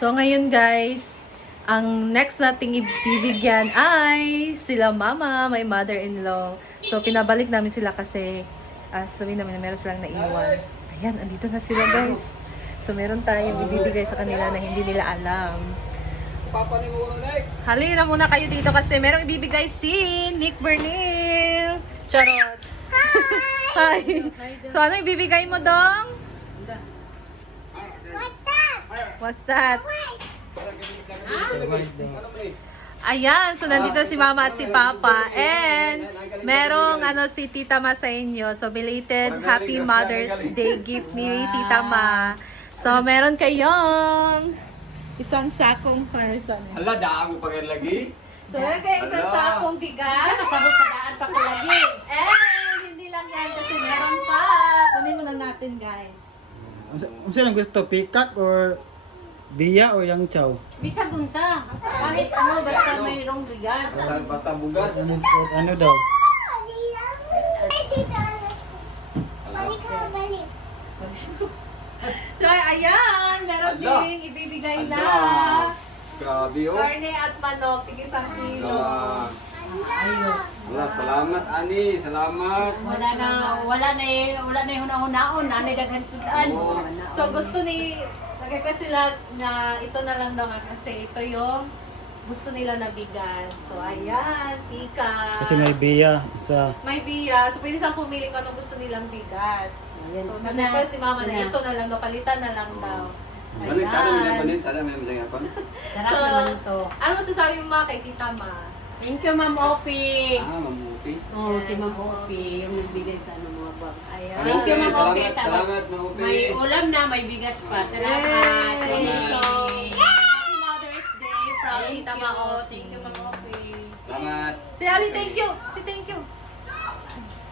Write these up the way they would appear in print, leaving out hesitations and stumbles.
So ngayon guys, ang next nating ibibigyan ay sila mama, my mother-in-law. So pinabalik namin sila kasi sabihin namin na meron silang naiwan. Ayan, andito na sila guys. So meron tayong ibibigay sa kanila na hindi nila alam. Halina muna kayo dito kasi merong ibibigay si Nick Bernil. Charot. Hi. So ano ibibigay mo dong? What's that? Ayan, so nandito si Mama at si Papa. And merong si Tita Ma sa inyo. So belated Happy Mother's Day gift ni Tita Ma. So meron kayong isang sakong person. Hala, daan mo pa kayo lagi? So meron kayong isang sakong bigas. Sabot sa daan pa ko lagi. And hindi lang yan kasi meron pa. Kunin muna natin guys. Ang saan gusto? Peacock or biya or yang chow? Bisa bunsa. Kahit ano, basta mayroong bigas. Bata bugas. Ano daw? So ayan, meron Ala. ding ibibigay na. Grabe oh. Karne at manok, tig 1 kilo. Wala, salamat Ani, salamat. Wala na yung hunahon. Nanay daghan sudan. Oo. So gusto ni, lagay ko sila na ito na lang daw nga kasi ito yung gusto nila na bigas. So ayan, tika. Kasi may biya. Isa. May biya. So pwede siyang pumili kung anong gusto nilang bigas. Ayan. So nagpapal si mama na ito na lang daw, palitan na lang daw. Balit, tada mo Ayan. balit, tada mo yung ako. Sarap So, naman ito. ano masasabi mo mga kay Tita Ma? Thank you, Ma'am Ofi. Mamuti. Oh, si Ma'am Ofi, yung nagbigay sa mga bag. Ayan. Thank you, Ma'am Ofi. Salamat, Ma'am Ofi. May ulam na, may bigas pa. Salamat. Yay! Thank So, you. Happy Mother's Day from Thank Tita Ma. you. Thank you, Ma'am Ofi. Salamat. Si Ali, thank you. Si thank you.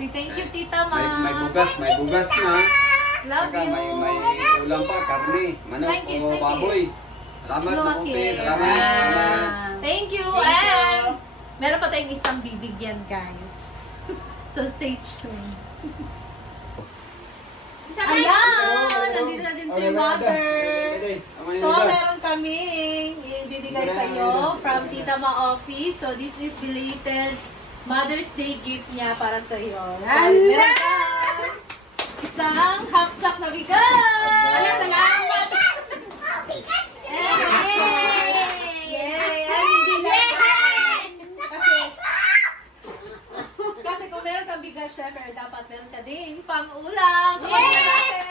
Si thank you, Tita Ma. May bugas na. Love Saka you. may ulam pa, karne, manok Thank you, o thank you. baboy. Salamat, Ma'am Ofi. Lumaki. Salamat, salamat. Thank you. Thank you. And meron pa tayong isang bibigyan, guys. So, stay tuned. Ayan! Nandito na din si Mother. So, meron kaming ibibigay sa iyo from Tita Ma Office. So, this is belated Mother's Day gift niya para sa iyo. So, meron ka isang half sack na bigas! Salamat. Yay! Ay, hindi na. Kasi kung meron kang bigas, syempre, dapat meron ka din pang-ulam sa pamilya natin.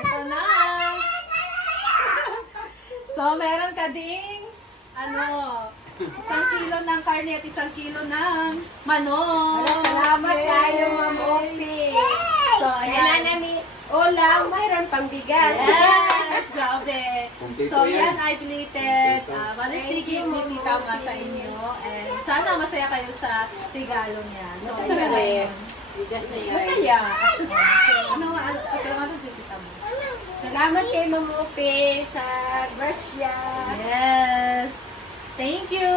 Ito na. So, meron ka ding, 1 kilo ng karne at 1 kilo ng manok. Salamat Yay! tayo, Ma'am Ofi. So, ayan. Ulam, mayroon pang bigas. Yes! Grabe. Kumpleto So, yan. yan ay belated Kumpleto. Mother's Day gift ni Tita Ma sa inyo. And sana masaya kayo sa regalo niya. So, Masaya sabi rin. yun. Bigas na yan. Masaya. Pasalamatan si Tita Ma. Salamat kay Ma'am Ofi sa grasya. Yes! Thank you!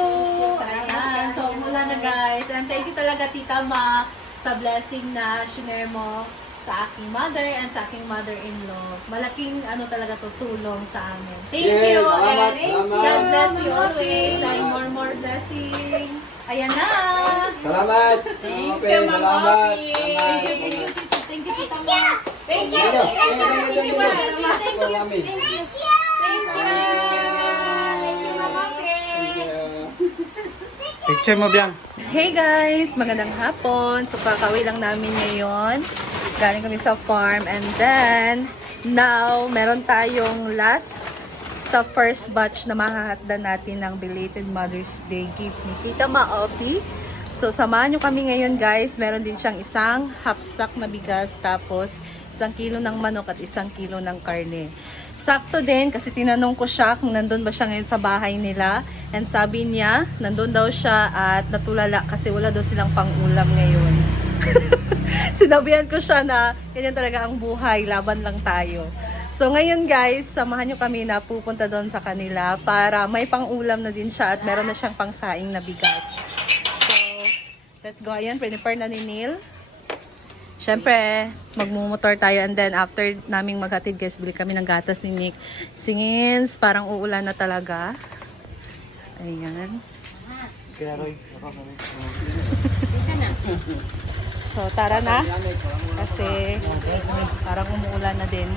Salamat. Ayan. So, mula na guys. And thank you talaga Tita Ma sa blessing na shinare mo sa aking mother and sa aking mother-in-law. Malaking talaga tutulong sa amin. Thank Yes, you! salamat, And salamat. God bless you always. And more blessing. Ayan na! Salamat. Thank Ope, you, Ma'am salamat. Ofi. Thank you, thank you, tita. Thank you, Tita Ma. Thank you. Salamat. Thank you. Thank you. Thank you. Thank you. Mami. Thank you. Thank you. Thank you, Ma'am Ofi. Picture mo, Biang. Hey guys! Magandang hapon. So, kakawin lang namin ngayon. Galing kami sa farm. And then, now, meron tayong last sa first batch na mahahatda natin ng belated Mother's Day gift ni Tita Ma Ofi. So, samahan nyo kami ngayon guys. Meron din siyang isang half sack na bigas. Tapos, 1 kilo ng manok at 1 kilo ng karne. Sakto din kasi tinanong ko siya kung nandun ba siya ngayon sa bahay nila. And sabi niya, nandun daw siya at natulala kasi wala daw silang pang-ulam ngayon. Sinabihan ko siya na ganyan talaga ang buhay, laban lang tayo. So ngayon guys, samahan nyo kami na pupunta doon sa kanila para may pang-ulam na din siya at meron na siyang pang-saing na bigas. So, Let's go. Ayan, prepare na ni Neil. Siyempre, magmumotor tayo and then after naming maghatid guys, bili kami ng gatas ni Nick. Singins, parang uulan na talaga. Ayan. So, tara na. Kasi parang umuulan na din.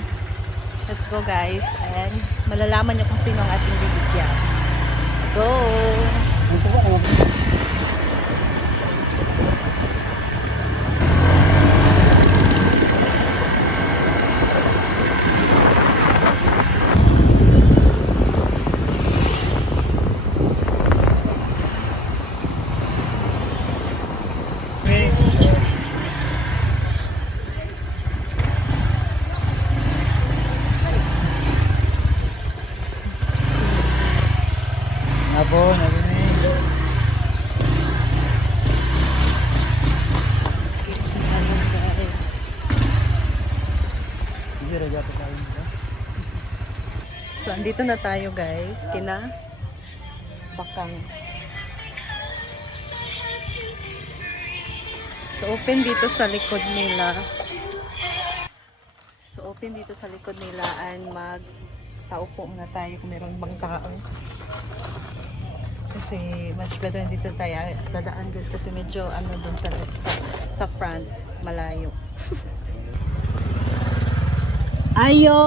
Let's go guys. And malalaman nyo kung sino ang ating bibigyan. Let's go! Nabo, narinig. Ayan guys. Hindi raja pa tayo nila. So, andito na tayo guys. Kina Bakang. So, open dito sa likod nila. So, open dito sa likod nila and taupo muna tayo kung meron bang tao. Kasi much better dito tayo dadaan guys kasi medyo ano dun sa front, malayo. Ayo!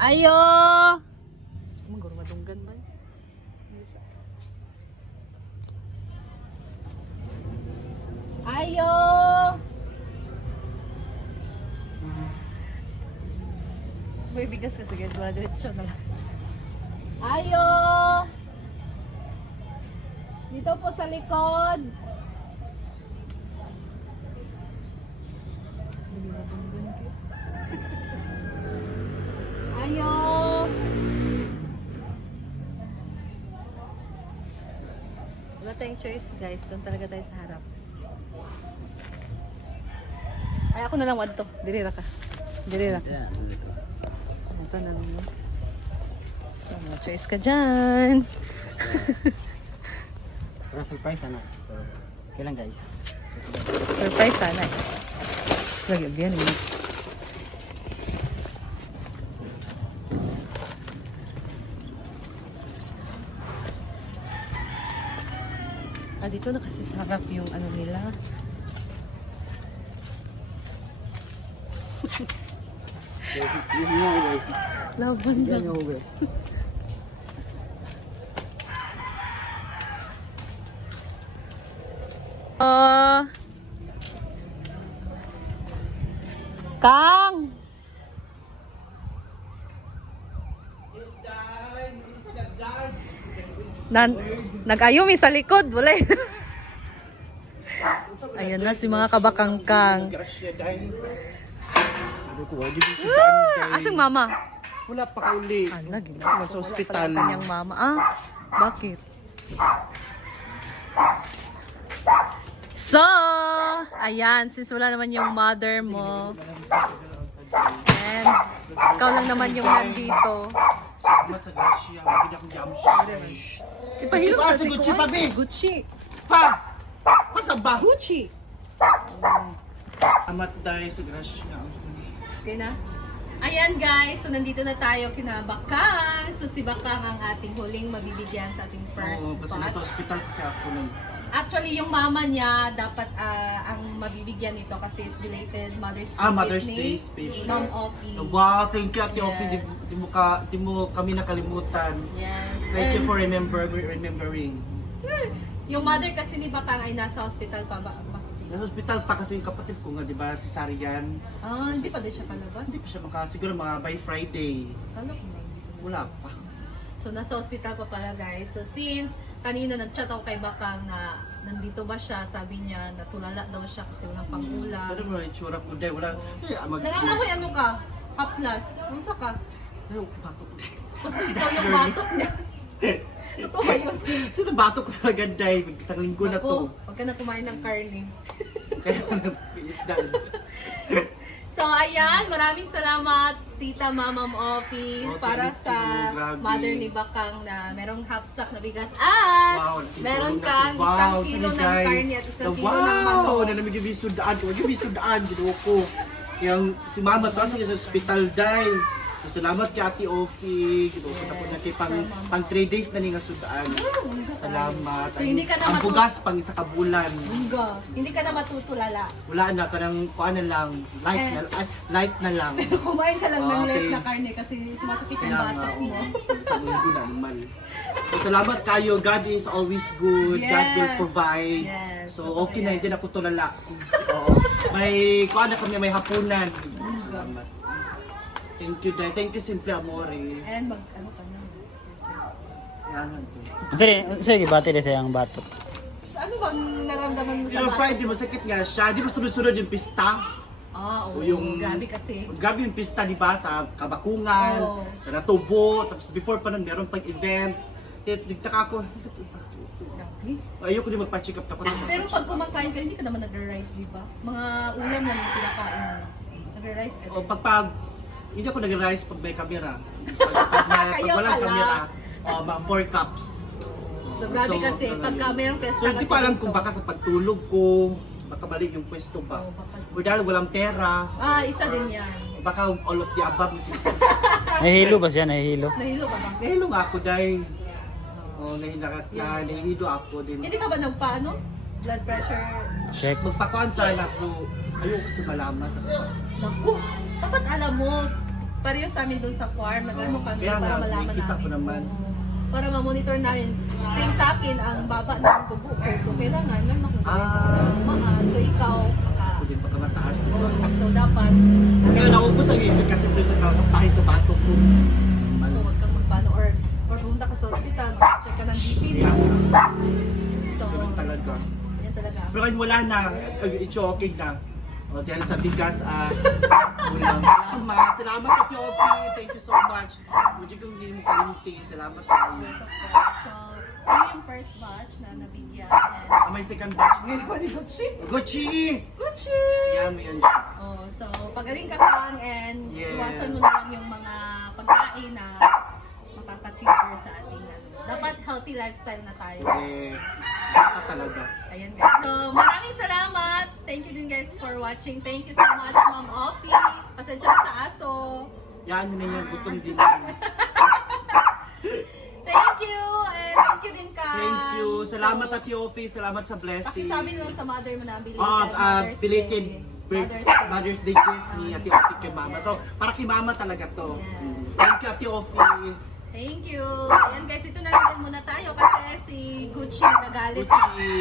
Ayo! Maguro madunggan ba? Ayo! May bigas kasi guys, wala diretso na lang. Ayo! Dito po sa likod. Ayo! Wala tayong choice guys, doon talaga tayo sa harap. Ay, ako na lang wadto. Dirira ka. Dirira ka. Ito na naman. So, may choice ka dyan. Pero surprise ano. Kailan guys? Surprise sana eh. Lagi, biyan eh. Ah, dito na kasi sa harap yung ano nila. Laban lang. Kang! Nag-ayumi sa likod, wala. Ayun na si mga kabakangkang. Asang mama? Wala pa kauli. Ala, Wala sa ospital. Wala kanyang mama. Ah, bakit? So, ayan, since wala naman yung mother mo, and ikaw lang naman yung nandito. Salamat sa grasya. Hindi akong jam siya. Ipahilom Gucci pa, sa si Gucci pa, be. Gucci. Pa! Masa ba? Gucci. Amat dahil sa grasya. Okay na? Ayan guys, so nandito na tayo kina Bakang. So si Bakang ang ating huling mabibigyan sa ating Oo, first kasi nasa batch. ospital kasi ako nun. Actually, yung mama niya dapat ang mabibigyan nito kasi it's belated Mother's Day. Mother's with Day me, special. Mom Opi. Wow, thank you Ate Yes. Ophie. Di mo kami nakalimutan. Yes. Thank you And for remembering. yung mother kasi ni Bakang ay nasa hospital pa ba? Nasa ospital pa kasi yung kapatid ko nga, di ba, si Sarian. Ah, hindi pa din siya palabas. Hindi pa siya siguro mga by Friday. Kala ko nandito na Wala siya. pa. So, nasa hospital pa pala guys. So, since kanina nag-chat ako kay Bakang na nandito ba siya, sabi niya natulala daw siya kasi walang pangulam. Ano mo, itsura ko dahil wala. Nangangamoy ano ka? Haplas. Unsa ka? Ano, batok. Basta ikaw yung batok niya. Totoo yun. Sino batok ko talaga dahil isang linggo na to. Huwag ka na kumain ng karne. Kaya ako nag-isda. So, ayan. Maraming salamat Tita Mamam Opi Oh, para thank sa you. Grabe. mother ni Bakang na merong half sack na bigas at Wow, meron ito, kang wow, isang kilo ng sanigay. karne at isang kilo ng Wow, manok. na namin yung bisudaan. Huwag yung bisudaan, ginoko. Yang si mama to sa hospital dahil. So, salamat kay Ate Ofi. Ginoko na po na kay pang 3 days na nga sudaan. Salamat. So, hindi ka na Ang bugas pang isa ka bulan. Bungga. Hindi ka na matutulala. Wala na, kanang kuan na lang. Light na lang. Kumain ka lang ng Okay. less na karne kasi sumasakit yung Kaya nga, batok mo. sa mundo na naman. So, salamat kayo. God is always good. God will Yes. provide. Yes. So, okay na. Hindi na ako tulala. Oo. May, kuha na kami, may hapunan. Salamat. Thank you, Dad. Thank you, Simple Amore. And ano ka na, exercise. Yan, to. Sige, bati din sa yung bato. Ano bang naramdaman mo sa Yung batok? Friday, masakit nga siya. Di ba sunod-sunod yung pista? Ah, oo. O yung- Grabe kasi. Grabe yung pista, di ba? Sa Kabakungan, Oo. sa Natubo. Tapos before pa nun, meron pang event. Kaya nagtaka ako, Grabe. ayoko din magpa-check up. Tapos Pero pag kumakain ka, hindi ka naman nagre-rice, di ba? Mga ulam lang yung pinakain mo. Nagre-rice ka O din. pag hindi ako nag-rice pag may camera. Pag Kayo walang pala. camera, mga 4 cups. So, grabe kasi, ganun pagka yun. mayroong pesta So, hindi kasi ko alam dito. kung baka sa pagtulog ko, baka balik yung pwesto ba. Oo, baka. O dahil walang pera, Ah, isa din yan. baka all of the above. Nahihilo ba siya? Nahihilo? Nahilo ka ba? Nahilo nga ako dahil. Nahihilo ako din. Hindi ka ba nagpaano? Blood pressure? Check. Magpakuan sana pero ayoko kasi malaman. Naku! Dapat alam mo, pareho sa amin doon sa farm, nag-ano kami Kaya para nga, malaman nakikita namin. ko naman. Oo. Para ma-monitor namin. Same sa akin, ang baba ng dugo ko. So, kailangan, meron akong So, ikaw, Ako din baka mataas. so, dapat, Kaya naubos ang ibig kasi doon sa kapahin sa batok ko. huwag kang magpaano or pumunta ka sa hospital, mag-check ka ng BP mo. So, Ganun talaga. yan talaga. Pero kahit wala na, it's okay na. O dahil sa bigas, ulang. Salamat at Yofi. Thank you so much. Mujig kong hindi mo kalimti. Salamat kayo. Yes, of course. So, yun yung first batch na nabigyan. And, May second batch. Ngayon pa ni Gucci. Gucci! Gucci! Yan mo yan. Oh, so pagaling ka lang and Yes. iwasan mo na lang yung mga pagkain na makaka-trigger sa ating dapat healthy lifestyle na tayo. Dapat talaga. Ayan guys. So, maraming salamat. Thank you din guys for watching. Thank you so much, Ma'am Opi. Pasensya na sa aso. Yan yun na yan. Gutom din yan. Thank you! And thank you din ka. Thank you. Salamat at Yofi. Salamat sa blessing. Pakisabi nyo sa mother mo na belated Belated Mother's Day. Mother's Day gift ni Ate Ofi kay Mama. So, para kay Mama talaga to. Yes. Thank you, Ate Ofi. Thank you. Ayan guys, ito na rin muna tayo kasi si Gucci nagagalit. Gucci.